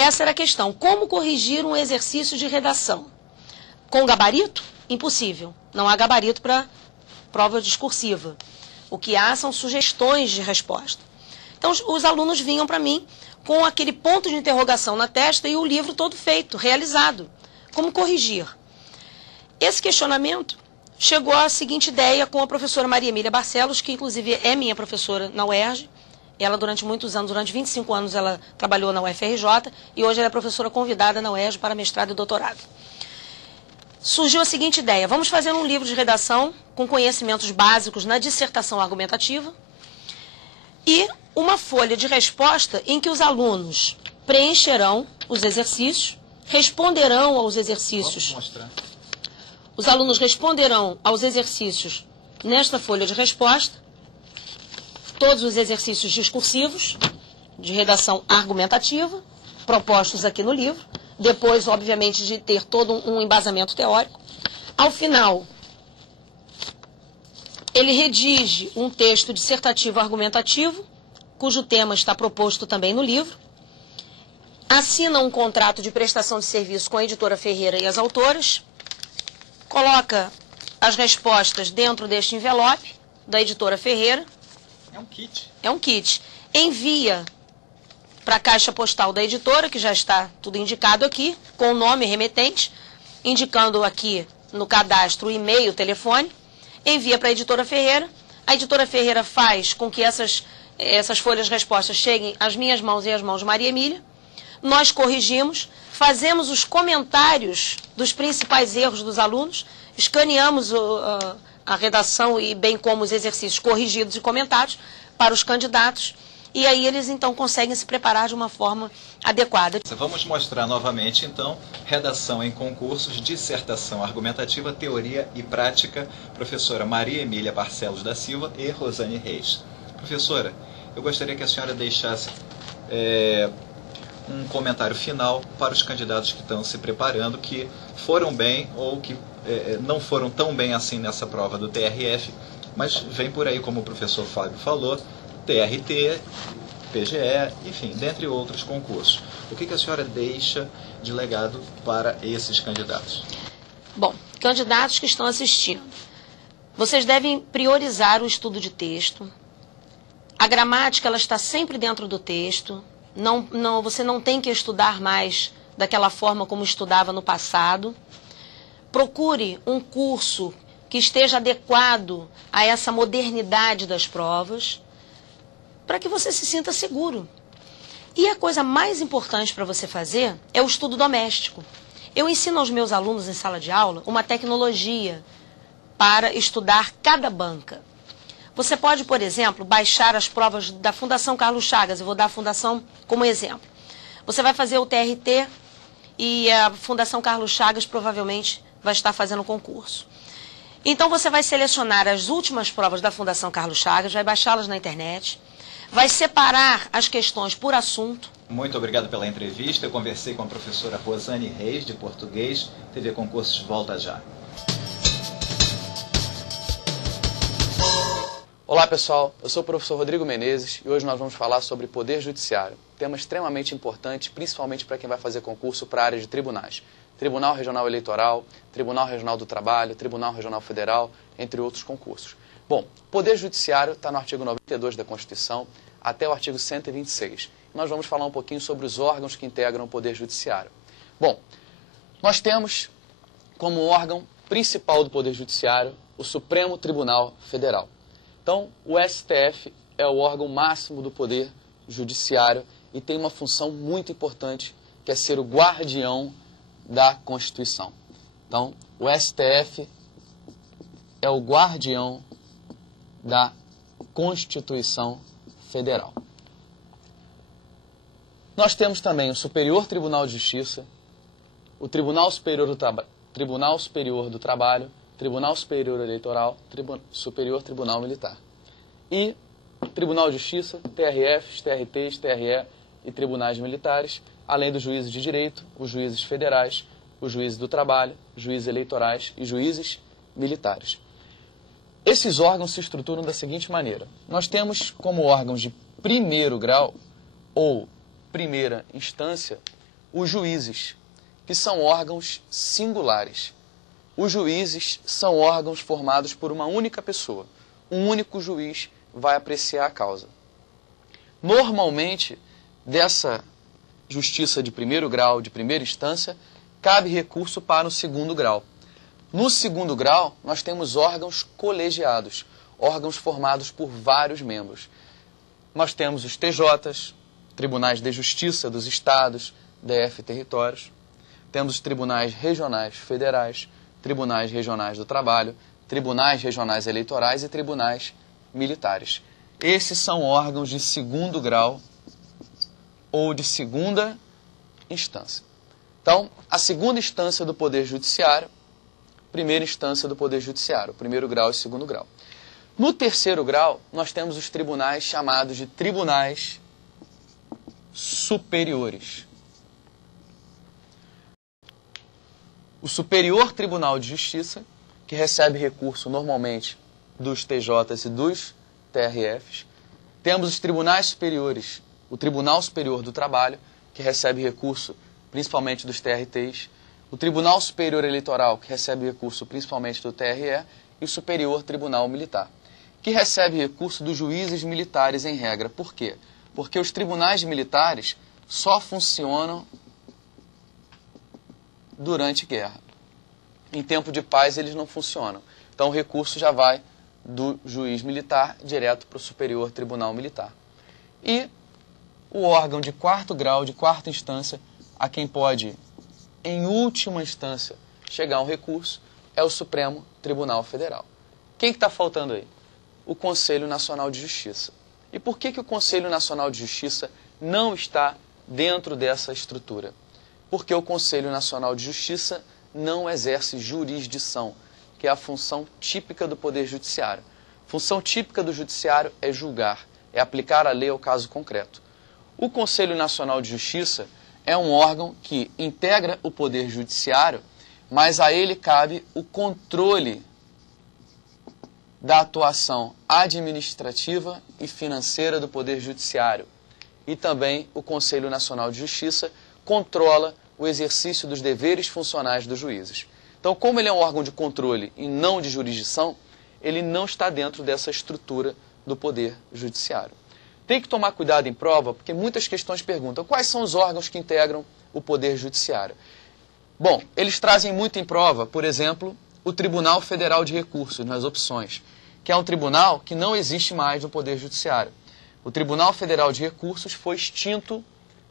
Essa era a questão. Como corrigir um exercício de redação? Com gabarito? Impossível. Não há gabarito para prova discursiva. O que há são sugestões de resposta. Então, os alunos vinham para mim com aquele ponto de interrogação na testa e o livro todo feito, realizado. Como corrigir? Esse questionamento chegou à seguinte ideia com a professora Maria Emília Barcelos, que inclusive é minha professora na UERJ. Ela, durante muitos anos, durante 25 anos, ela trabalhou na UFRJ e hoje ela é professora convidada na UERJ para mestrado e doutorado. Surgiu a seguinte ideia: vamos fazer um livro de redação com conhecimentos básicos na dissertação argumentativa e uma folha de resposta em que os alunos preencherão os exercícios, responderão aos exercícios. Os alunos responderão aos exercícios nesta folha de resposta, todos os exercícios discursivos, de redação argumentativa, propostos aqui no livro, depois, obviamente, de ter todo um embasamento teórico. Ao final, ele redige um texto dissertativo argumentativo, cujo tema está proposto também no livro, assina um contrato de prestação de serviço com a editora Ferreira e as autoras, coloca as respostas dentro deste envelope da editora Ferreira. É um kit. É um kit. Envia para a caixa postal da editora, que já está tudo indicado aqui, com o nome remetente, indicando aqui no cadastro o e-mail, o telefone, envia para a editora Ferreira. A editora Ferreira faz com que essas folhas de respostas cheguem às minhas mãos e às mãos de Maria Emília. Nós corrigimos, fazemos os comentários dos principais erros dos alunos, escaneamos a redação e bem como os exercícios corrigidos e comentados para os candidatos, e aí eles então conseguem se preparar de uma forma adequada. Vamos mostrar novamente então redação em concursos, dissertação argumentativa, teoria e prática, professora Maria Emília Barcelos da Silva e Rosane Reis. Professora, eu gostaria que a senhora deixasse um comentário final para os candidatos que estão se preparando, que foram bem ou que não foram tão bem assim nessa prova do TRF, mas vem por aí, como o professor Fábio falou, TRT, PGE, enfim, dentre outros concursos. O que a senhora deixa de legado para esses candidatos? Bom, candidatos que estão assistindo, vocês devem priorizar o estudo de texto. A gramática, ela está sempre dentro do texto. Você não tem que estudar mais daquela forma como estudava no passado. Procure um curso que esteja adequado a essa modernidade das provas, para que você se sinta seguro. E a coisa mais importante para você fazer é o estudo doméstico. Eu ensino aos meus alunos em sala de aula uma tecnologia para estudar cada banca. Você pode, por exemplo, baixar as provas da Fundação Carlos Chagas. Eu vou dar a Fundação como exemplo. Você vai fazer o TRT e a Fundação Carlos Chagas provavelmente vai estar fazendo o concurso. Então você vai selecionar as últimas provas da Fundação Carlos Chagas, vai baixá-las na internet, vai separar as questões por assunto. Muito obrigado pela entrevista. Eu conversei com a professora Rosane Reis, de português. TV Concursos volta já. Olá pessoal, eu sou o professor Rodrigo Menezes e hoje nós vamos falar sobre Poder Judiciário, tema extremamente importante, principalmente para quem vai fazer concurso para a área de tribunais. Tribunal Regional Eleitoral, Tribunal Regional do Trabalho, Tribunal Regional Federal, entre outros concursos. Bom, Poder Judiciário está no artigo 92 da Constituição até o artigo 126. Nós vamos falar um pouquinho sobre os órgãos que integram o Poder Judiciário. Bom, nós temos como órgão principal do Poder Judiciário o Supremo Tribunal Federal. Então, o STF é o órgão máximo do Poder Judiciário e tem uma função muito importante, que é ser o guardião da Constituição. Então, o STF é o guardião da Constituição Federal. Nós temos também o Superior Tribunal de Justiça, o Tribunal Superior do Trabalho, Tribunal Superior Eleitoral, Superior Tribunal Militar. E Tribunal de Justiça, TRFs, TRTs, TRE e tribunais militares, além dos juízes de direito, os juízes federais, os juízes do trabalho, juízes eleitorais e juízes militares. Esses órgãos se estruturam da seguinte maneira. Nós temos como órgãos de primeiro grau ou primeira instância os juízes, que são órgãos singulares. Os juízes são órgãos formados por uma única pessoa. Um único juiz vai apreciar a causa. Normalmente, dessa justiça de primeiro grau, de primeira instância, cabe recurso para o segundo grau. No segundo grau, nós temos órgãos colegiados, órgãos formados por vários membros. Nós temos os TJs, Tribunais de Justiça dos Estados, DF Territórios. Temos os Tribunais Regionais Federais, Tribunais Regionais do Trabalho, Tribunais Regionais Eleitorais e Tribunais Militares. Esses são órgãos de segundo grau ou de segunda instância. Então, a segunda instância do Poder Judiciário, primeira instância do Poder Judiciário, primeiro grau e segundo grau. No terceiro grau, nós temos os tribunais chamados de tribunais superiores. O Superior Tribunal de Justiça, que recebe recurso normalmente dos TJs e dos TRFs. Temos os tribunais superiores, o Tribunal Superior do Trabalho, que recebe recurso principalmente dos TRTs, o Tribunal Superior Eleitoral, que recebe recurso principalmente do TRE, e o Superior Tribunal Militar, que recebe recurso dos juízes militares em regra. Por quê? Porque os tribunais militares só funcionam durante guerra. Em tempo de paz eles não funcionam. Então o recurso já vai do juiz militar direto para o Superior Tribunal Militar. E o órgão de quarto grau, de quarta instância, a quem pode, em última instância, chegar a um recurso, é o Supremo Tribunal Federal. Quem que está faltando aí? O Conselho Nacional de Justiça. E por que o Conselho Nacional de Justiça não está dentro dessa estrutura? Porque o Conselho Nacional de Justiça não exerce jurisdição, que é a função típica do Poder Judiciário. Função típica do Judiciário é julgar, é aplicar a lei ao caso concreto. O Conselho Nacional de Justiça é um órgão que integra o Poder Judiciário, mas a ele cabe o controle da atuação administrativa e financeira do Poder Judiciário. E também o Conselho Nacional de Justiça controla o exercício dos deveres funcionais dos juízes. Então, como ele é um órgão de controle e não de jurisdição, ele não está dentro dessa estrutura do Poder Judiciário. Tem que tomar cuidado em prova, porque muitas questões perguntam quais são os órgãos que integram o Poder Judiciário. Bom, eles trazem muito em prova, por exemplo, o Tribunal Federal de Recursos, nas opções, que é um tribunal que não existe mais no Poder Judiciário. O Tribunal Federal de Recursos foi extinto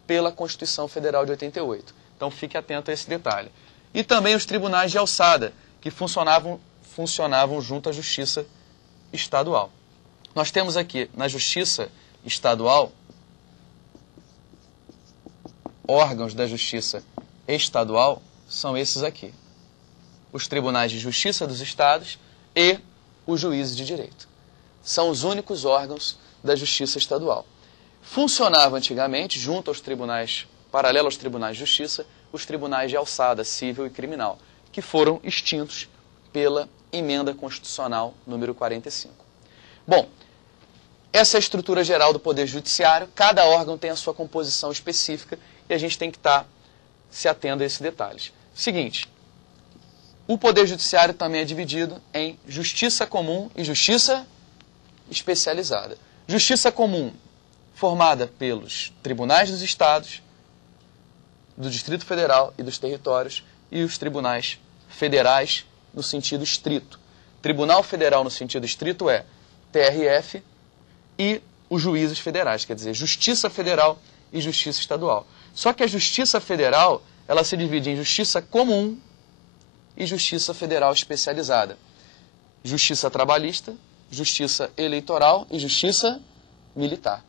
pela Constituição Federal de 88. Então, fique atento a esse detalhe. E também os tribunais de alçada, que funcionavam junto à Justiça Estadual. Nós temos aqui, na Justiça Estadual, órgãos da Justiça Estadual são esses aqui. Os Tribunais de Justiça dos Estados e os Juízes de Direito. São os únicos órgãos da Justiça Estadual. Funcionava antigamente, junto aos tribunais, paralelo aos tribunais de justiça, os tribunais de alçada civil e criminal, que foram extintos pela Emenda Constitucional número 45. Bom, essa é a estrutura geral do Poder Judiciário, cada órgão tem a sua composição específica e a gente tem que estar se atendo a esses detalhes. Seguinte, o Poder Judiciário também é dividido em Justiça Comum e Justiça Especializada. Justiça Comum, formada pelos tribunais dos estados, do Distrito Federal e dos territórios, e os tribunais federais no sentido estrito. Tribunal Federal no sentido estrito é TRF e os juízes federais, quer dizer, Justiça Federal e Justiça Estadual. Só que a Justiça Federal, ela se divide em Justiça Comum e Justiça Federal Especializada. Justiça Trabalhista, Justiça Eleitoral e Justiça Militar.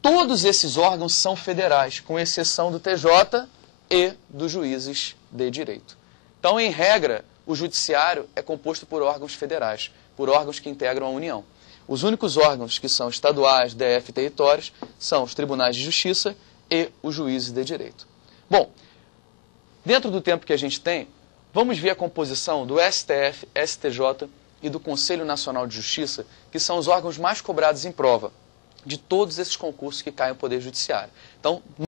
Todos esses órgãos são federais, com exceção do TJ e dos juízes de direito. Então, em regra, o judiciário é composto por órgãos federais, por órgãos que integram a União. Os únicos órgãos que são estaduais, DF e territórios são os tribunais de justiça e os juízes de direito. Bom, dentro do tempo que a gente tem, vamos ver a composição do STF, STJ e do Conselho Nacional de Justiça, que são os órgãos mais cobrados em prova de todos esses concursos que caem no Poder Judiciário. Então,